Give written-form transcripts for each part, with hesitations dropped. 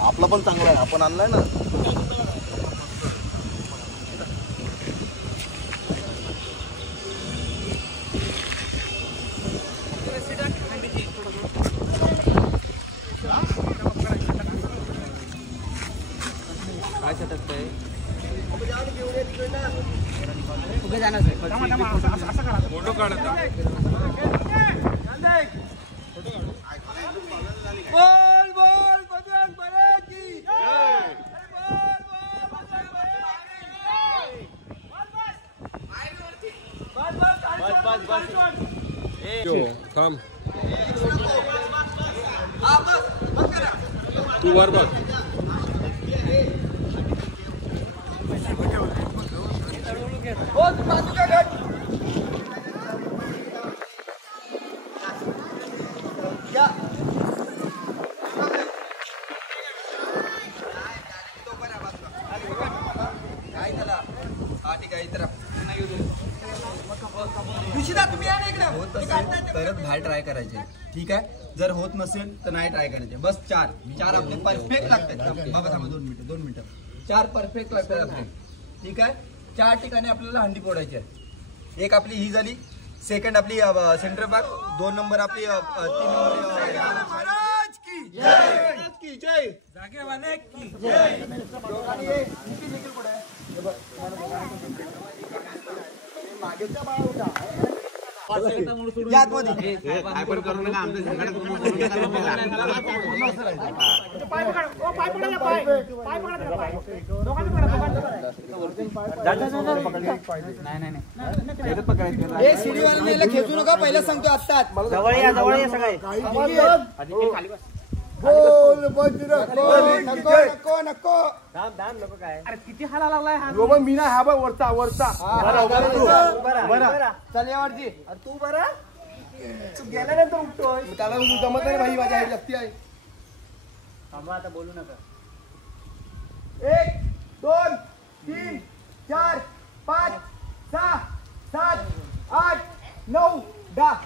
आपला पण चांगला आहे, आपण आणलाय ना. काय सटकतंय फोटो काढत बोल बोल बजरंग बली की जय. थांब तू वर बघ. तरच बाहेर ट्राय करायचे, ठीक आहे. जर होत नसेल तर नाही ट्राय करायचे. बस चार आपले परफेक्ट लागतात. बाबा थांबा 2 मिनिटं. 4 परफेक्ट लागतात आपले, ठीक आहे. 4 ठिकाणी आपल्याला हंडी फोडायची आहे. एक आपली ही झाली, सेकंड आपली सेंटर बाग, 2 नंबर आपली 3 नंबर महाराज की जय. जागेवाले की जय. मागेच्या बाळा उठा. सीडीवाला खेचू नका, पहिला सांगतो आत्ताच. जवळ या सगळे. बोल बजरंग नको नको नको. नको काय. अरे किती हाला लागलाय हा. मी ना हा बघ वरचा बरा चल यावरती. अरे तू बरा तू गेल्यानंतर उठतोय. त्याला जमत नाही भाई, माझ्या जास्ती आहे. थांबा आता बोलू नका. 1 2 3 4 5 6 7 8 9 10.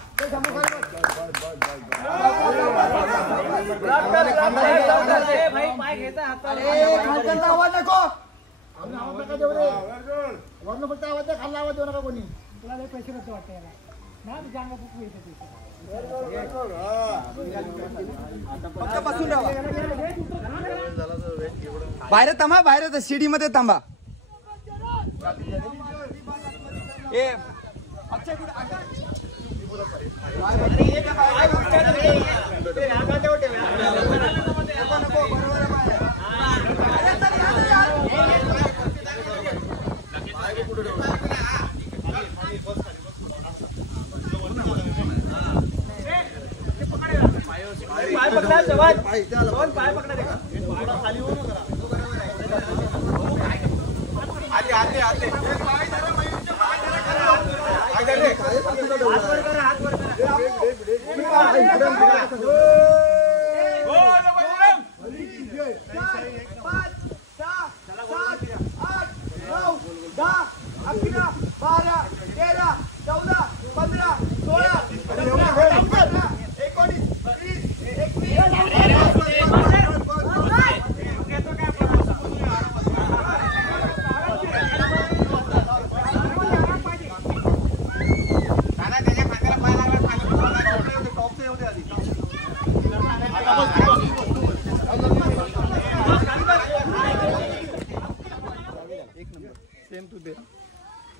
आवाज नको. वरनं फक्त आवाज द्या, खाल्ला आवाज देऊ नका कोणी. तुला लय पैसे करतो वाटतं याला ना. बसून राहा. बाहेर थांबा, बाहेर शिडी मध्ये थांबा.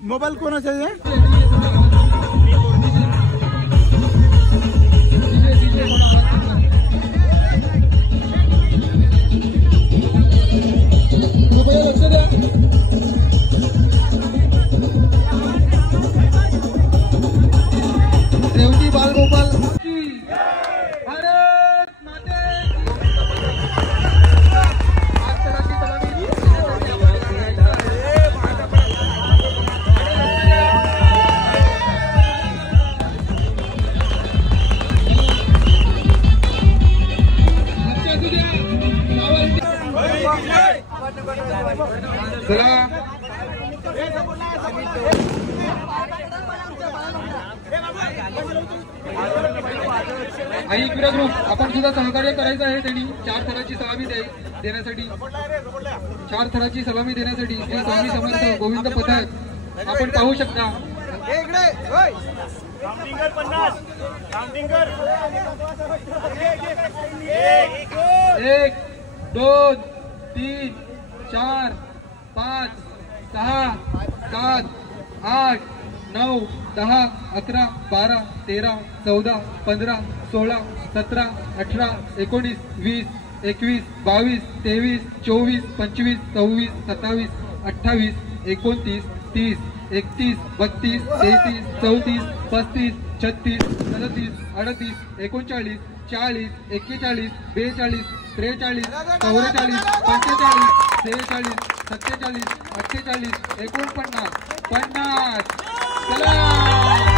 मोबाईल कोणाचा आहे? रेवती बालगोपाल भारत माते चला आई क्रीडा ग्रुप आपण सुद्धा सहकार्य करायचं आहे. त्यांनी 4 थराची सलामी देण्यासाठी 4 थराची सलामी देण्यासाठी श्री स्वामी समर्थ गोविंद पथक आपण पाहू शकता. 1 2 3 4 5 6 7 8 9 10 11 12 13 14 15 16 17 18 19 20 21 22 23 24 25 26 27 28 29 30 31 32 33 34 35 36 37 38 39 40 41 42 43 44 45 46 47 47 48 49 50 चला